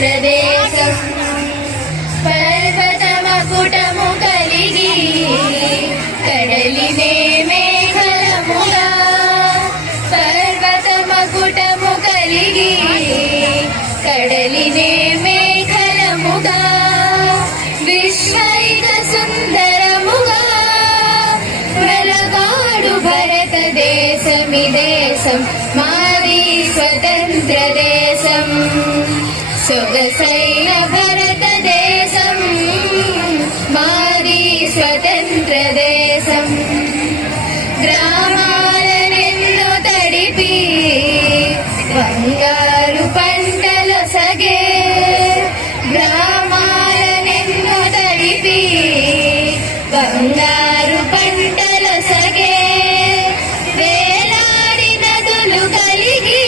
ప్రదేశం పర్వతమకుటము కలిగి కడలినే మేఘలముగా పర్వతమకుటము కలిగి కడలినే మేఘలముగా విశ్వైక సుందరముగా వెలగాడు భారతదేశమి దేశం మాది స్వతంత్ర దేశం సొగసైన భారతదేశం మాది స్వతంత్ర దేశం గ్రామాలనెన్నో తడిపి బంగారు పంటలు సగే గ్రామాలనెన్నో తడిపి బంగారు పంటలు సగే వేలాడి నదులు కలిగి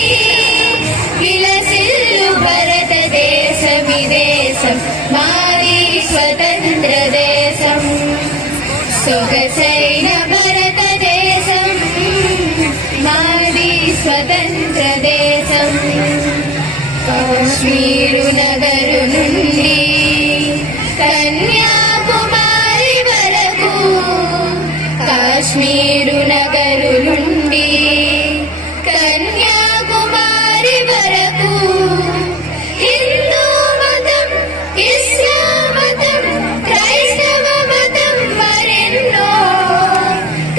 విలసిల్లు భారతదేశమి దేశం మాది స్వతంత్ర దేశం సొగసైన భారతదేశం మాది స్వతంత్ర దేశం కాశ్మీరు నగరు నుండి కన్యాకుమారి వరకు కాశ్మీరు నగరు నుండి కన్యాకుమారి వరకు హిందూ మతం ఇస్లాం మతం క్రైస్తవ మతం మరెన్నో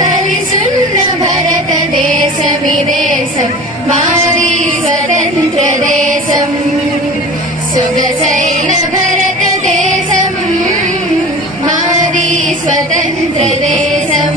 కలిసున్న భారతదేశమి దేశం మాది స్వతంత్ర దేశం సొగసైన భారతదేశం మాది స్వతంత్ర దేశం